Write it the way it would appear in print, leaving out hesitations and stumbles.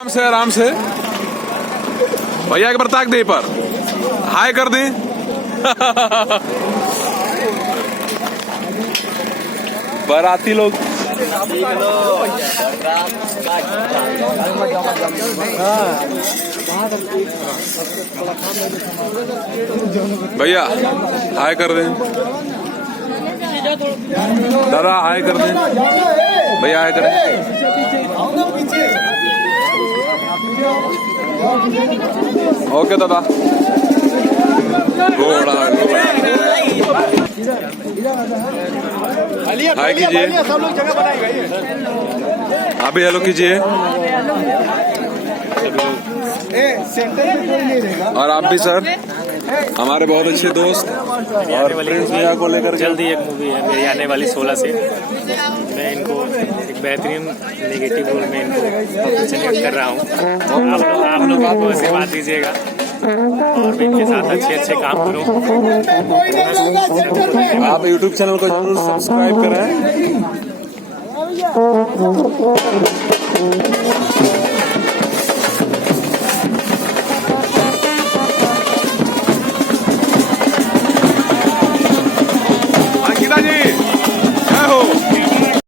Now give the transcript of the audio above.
आराम से भैया एक बार ताक दे पर हाय कर दे। बाराती लोग भैया हाय कर दे, दादा हाय कर दे, भैया हाय करें। ओके दादा घोड़ा हाय कीजिए, आप भी हेलो कीजिए और आप भी सर, हमारे बहुत अच्छे दोस्त और फ्रेंड्स भैया को लेकर जल्दी एक मूवी है मेरी आने वाली 16 से। मैं इनको एक बेहतरीन नेगेटिव रोल में इनको ऑपरेशन कर रहा हूँ। आप लोग आपको ऐसे बात दीजिएगा और मैं इनके साथ अच्छे काम करूँ। आप यूट्यूब चैनल को जरूर सब्सक्राइब करें।